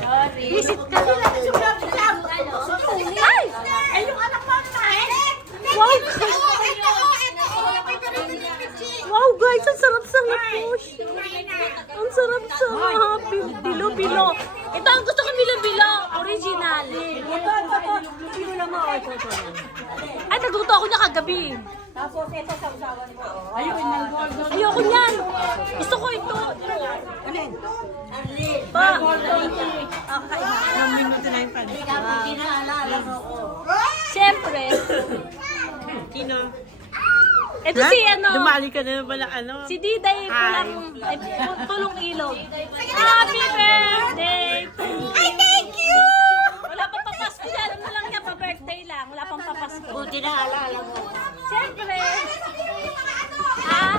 Sorry. Visit ka. Ay! Ay, yung anak mo tayo. Wow! Wow guys, ang sarap-sarap po. Ang sarap-sarap. Bilo-bilo. Ito ang gusto ko bilo-bilo. Original. Ito. Bilo lang mo. Ito. Ay, nagluto ako niya kagabi. Tapos ito sa usawan mo. Ayoko niyan. Gusto ko ito. Alin? Pa. Ilang minuto na yung pala. Kinaalala mo ko. Siyempre. Sino? Ito si ano. Dumali ka na pala ano? Si Diday pulang tulong ilog. Happy birthday to you. Ay, thank you! Wala pang papasko yan. Ano lang yan, pa-birthday lang. Wala pang papasko. Buti na alala mo. Siyempre. Ah?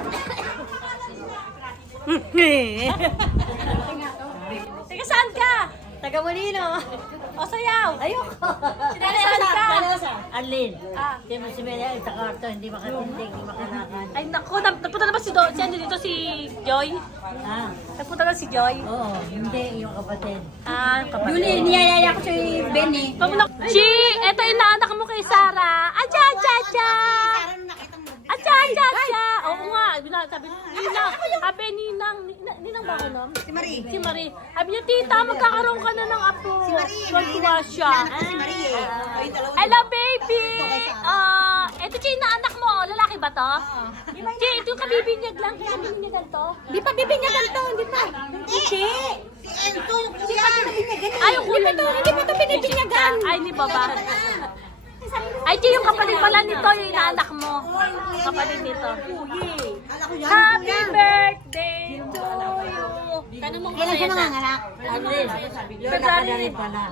Teka, saan ka? Taga Molino. O, sayaw. Ayoko. Saan ka? Alin? Ah. Hindi mo si Mela sa karto, hindi makatindig, hindi makalakad. Ay, naku, nagpunta na ba si dito si Joy? Ah, Nagpunta na si Joy? oo, hindi, yung kapatid. Ah, kapatid. Yun niyayaya ko si Benny. Chi, eto yung naanak mo kay Sarah. Acha, acha, acha. Acha, acha, acha. Oo nga, sabi Ninang. Sabi Ninang ba ako no? Si Marie. Si Marie. Sabi niya, tita, magkakaroon ka na ng apo. Si Marie. Siya. Si Marie. Hello, baby. Eto, Chi, naanak mo. Lalaki ba to? Chi, ito yung kabibinyag lang. Kaya bibinyagan to. Di pa bibinyagan to, hindi pa. Hindi. Si Enzo, hindi pa binibinyagan. Ay, yung kulay mo. Hindi pa ito binibinyagan. Ay, ni baba. Ay, Chi, yung kapatid pala nito, yung inaanak mo. Kapatid nito. Happy birthday to you. Tanong mo kung Kailan siya sa'yo nanganganak? February,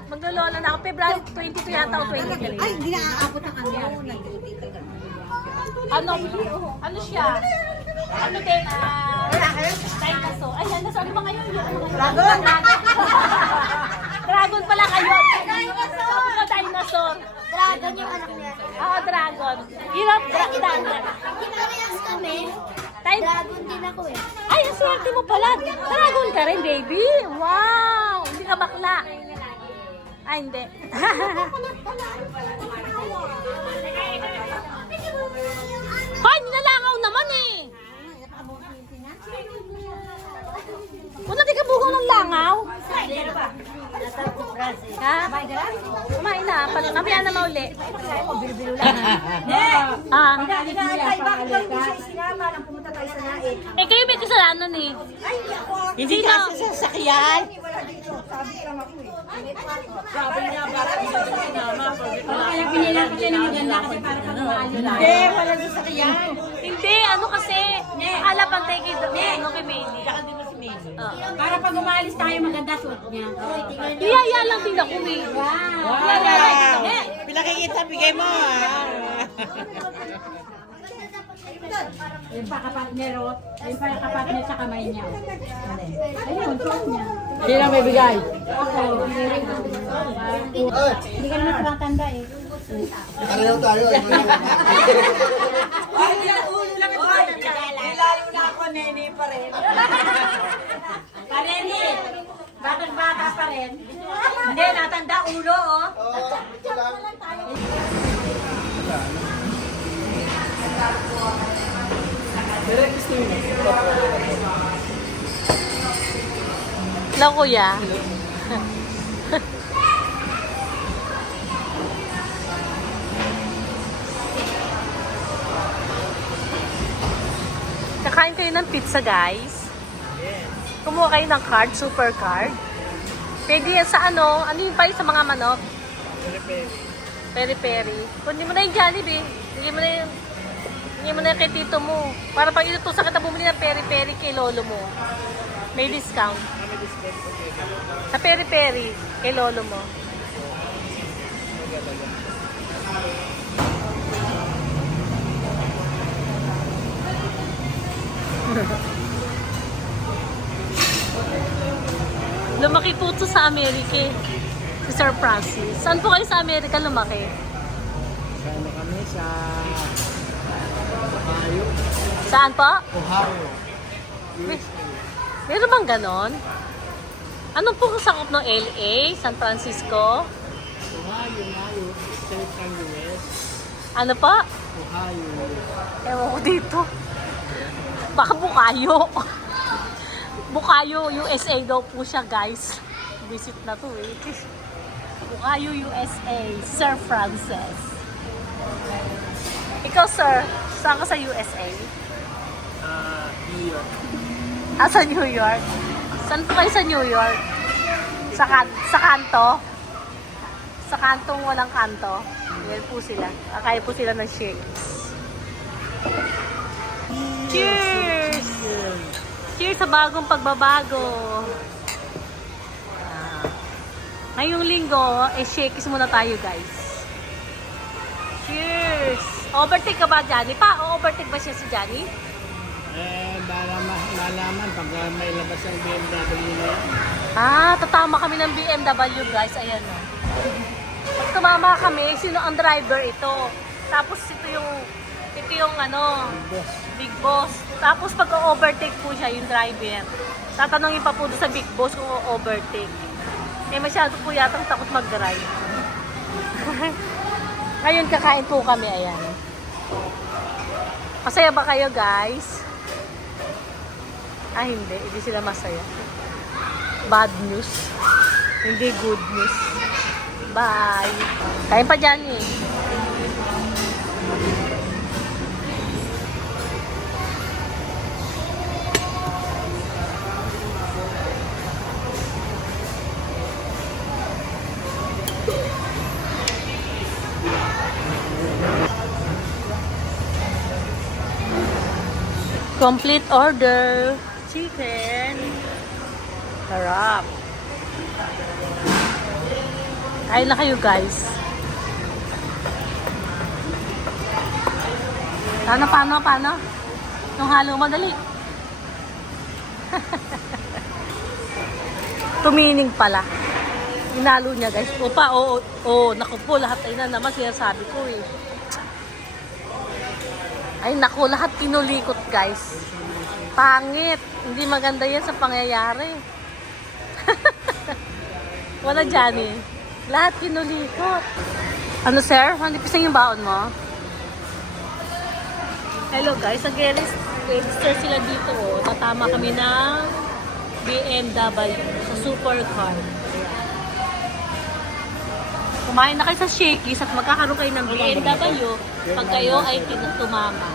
maglolola na ako. February 22 yata o 23. Ay, hindi na aabot ang ano. Ano siya? Ano din, dinosaur. Ay, dinosaur. Ano ba ngayon? Dragon! Dragon pala kayo. Sabi ko, dinosaur. Dragon yung anak niya. Dragon. Hirap, dragon. Kinarehas kami. Time. Dragon din ako eh. Ay, ang swerte mo pala. Dragon ka rin, baby. Wow! Hindi ka bakla. Ay, hindi. Hoy, nilalangaw naman eh. Wala di ka buko ng langaw. Ha? Kumain na. Mamaya na mauli. Ah. Eh, kayo may kasalanan eh. Hindi Sino? kasi sasakyan. Kaya pinilaki siya ng maganda kasi para pag umali na. Hindi, wala sasakyan. Hindi, ano kasi. Ala pantay kay kay Mandy. Saka di mo si Melo. Para pag umalis tayo maganda suot niya. Iyaya lang din ako eh. Pinakikita, bigay mo Yung pa-kapatner o, yung pa-kapatner sa kamay niya. Ayun, suot niya. Sino may bigay? Ako, hindi ka naman tumatanda eh. Pareho tayo. Lalo na ako, nene pa rin. Pareni, batang-bata pa rin. Hindi, natanda ulo oh. Hello, kuya. Kakain kayo ng pizza, guys. Kumuha kayo ng card, super card. Pwede yan sa ano yung pa sa mga manok? Peri-peri. Kundi mo na yung Jollibee. Hindi mo na yung kay tito mo. Para pag inutusan kita bumili ng peri-peri kay lolo mo. May discount. Sa peri-peri kay lolo mo. Lumaki po ito sa Amerika eh. Si Sir Francis. Saan po kayo sa Amerika lumaki? Ano kami sa Ohio? Saan po? Ohio. Meron bang ganon? Ano po ang sakop ng LA, San Francisco? Ohio, state ng US. Ano pa? Ohio. Ewan ko dito. Baka Bukayo. Bukayo, USA daw po siya, guys. Visit na to eh. Bukayo, USA. Sir Francis. Ikaw, sir, saan ka sa USA? New York. Sa New York? Saan po kayo sa New York? Sa kanto? Sa kantong walang kanto? Yan po sila. Kaya po sila ng shakes. Cheers! Cheers sa bagong pagbabago. Ngayong linggo, shakes muna tayo, guys. Cheers! Overtake ka ba, Johnny? O-overtake ba siya si Johnny? Malaman pag may labas ang BMW na yan. Tatama kami ng BMW, guys. Ayan o. Pag tumama kami, sino ang driver? Ito. Tapos ito yung ano, Big Boss. Tapos pag o-overtake po siya, yung driver, tatanungin pa po doon sa Big Boss kung o-overtake. Masyado po yatang takot mag-drive. Ngayon kakain po kami, ayan. Masaya ba kayo, guys? Hindi sila masaya. Bad news. Hindi good news. Bye. Kain pa dyan eh. Complete order. Chicken. Sarap. Kain na kayo, guys. Paano? Yung halo, madali. Tumining pala. Inalo niya, guys. Naku po, lahat ay na naman sinasabi ko eh. Ay naku, lahat pinulikot, guys. Pangit. Hindi maganda yan sa pangyayari. Wala dyan eh. Lahat pinulikot. Ano, sir? 100% yung baon mo? Hello, guys. Nag-register sila dito. Tatama kami ng BMW sa supercar. Kumain na kayo sa Shakey's at magkakaroon kayo ng BMW pag kayo ay tumama.